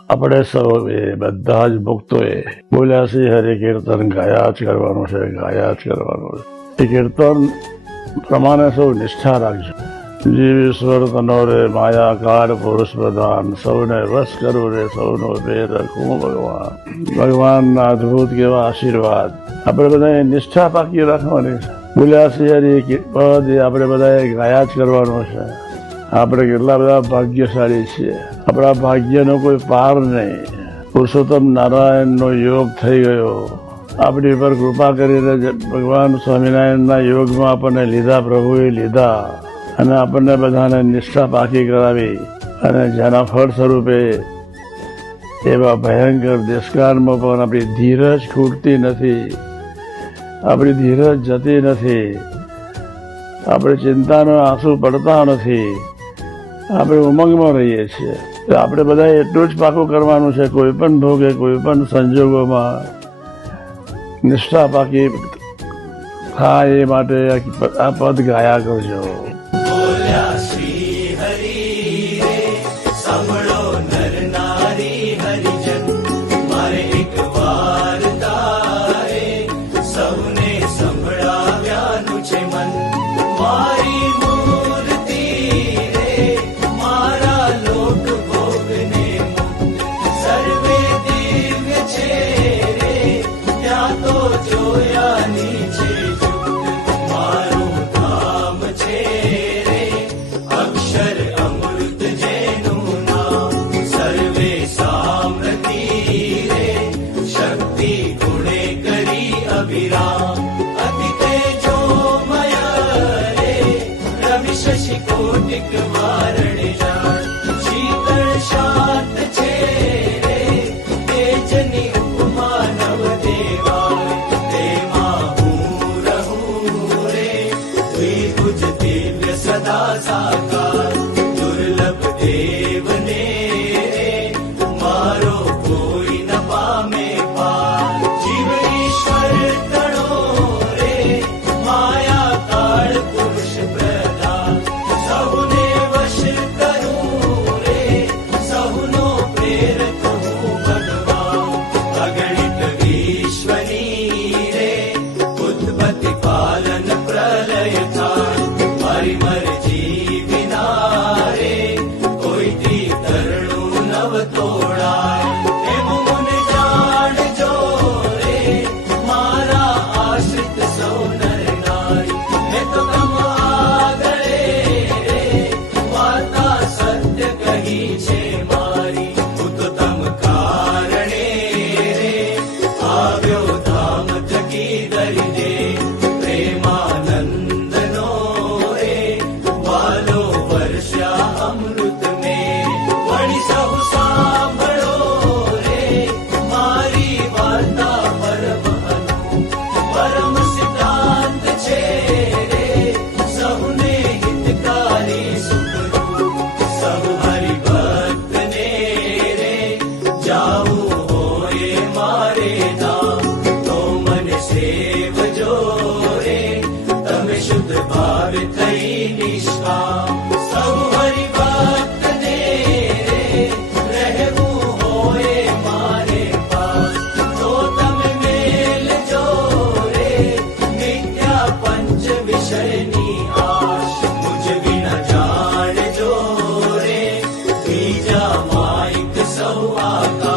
આપણે સૌ બધા જ ભક્તોએ બોલ્યા શ્રી હરિ કીર્તન ગાયા જ કરવાનું છે, ગાયા જ કરવાનું છે. એ કીર્તન પ્રમાણે સૌ નિષ્ઠા રાખજો. જીવ ઈશ્વર તનો રે માયા કાર પુરુષ પ્રધાન, સૌને વશ કરું રે સૌનો ભેદ રખું ભગવાન. ભગવાનના અદભુત કેવા આશીર્વાદ. આપણે બધાએ નિષ્ઠા પાકી રાખવાની છે. બોલ્યા શ્રી હરિ પદ આપણે બધાએ ગાયા જ કરવાનું છે. આપણે કેટલા બધા ભાગ્યશાળી છીએ. આપણા ભાગ્યનો કોઈ પાર નહીં. પુરુષોત્તમ નારાયણનો યોગ થઈ ગયો. આપણી પર કૃપા કરીને ભગવાન સ્વામિનારાયણના યોગમાં આપણને લીધા, પ્રભુએ લીધા અને આપણને બધાને નિષ્ઠા પાકી કરાવી અને જેના ફળ સ્વરૂપે એવા ભયંકર દેશકાળમાં પણ આપણી ધીરજ ખૂટતી નથી, આપણી ધીરજ જતી નથી, આપણે ચિંતાનો આંસુ પડતા નથી, આપણે ઉમંગમાં રહીએ છીએ. આપણે બધા એટલું જ પાકું કરવાનું છે, કોઈ પણ ભોગે કોઈ પણ સંજોગોમાં નિષ્ઠા પાકી થાય એ માટે આ પદ ગાયા કરજો. શ્રી હરિ રે સાંભળો નર નારી હરિજન, મારે એક વાર્તા રે સૌને સંભળાવ્યાનું છે મન. મારી મૂર્તિ રે મારા લોક ભોગને મુક્ત, સર્વે દિવ્ય છે રે ત્યાં તો જોયાની છે જુક્ત. મારું ધામ છે અક્ષર અમૃત જેનું નામ, સર્વે સામ્રતિ રે શક્તિ ગુણે કરી અવિરામ. અતિ તેજોમય રે રવિ શશિ કોટિક વારણ જાણ, શીતળ શાંત છે રે તેજની ઉપમા નવ દેવાય. તેમાં હું રહું રે દ્વિભુજ દિવ્ય સદા સાકાર, દુર્લભ દેવને રે મારો કોઈ ન પામે પાર. જીવ ઈશ્વર તણો રે માયા કાળ પુરુષ પ્રધાન, સૌને વશ કરું રે સૌનો પ્રેરક હું ભગવાન. અગણિત વિશ્વની રે ઉત્પત્તિ પાલન પ્રલય થાય, મારી મરજી વિના રે કોઈથી તરણું નવ તોડાય. એમ મને જાણજો રે મારા આશ્રિત સૌ નર નારી, મેં તો તમ આગળે રે વાર્તા સત્ય કહી છે મારી. હું તો તમ કારણે રે આવ્યો ધામ થકી દરી દે, પ્રેમાનંદનો રે વાલો વર્ષા અમૃત મેં. વળી સહુ સાંભળો રે મારી વાર્તા પરમહંસનું, પરમ સિદ્ધાંત છે રે સહુને હિતકારી સુખનું. સહુ હરિભક્તને રે જાવું હોય મારે નામ, તો મને સેવજો રે તમે શુદ્ધ ભાવે થઈ નિષ્કામ. સૌ હરિભક્તને રે રહેવું હોય મારે પાસ, તો તમે મેલજો રે મિથ્યા પંચ વિષયની આશ. મુજ વિના જાણજો રે બીજા માઇક સૌ આકાશ.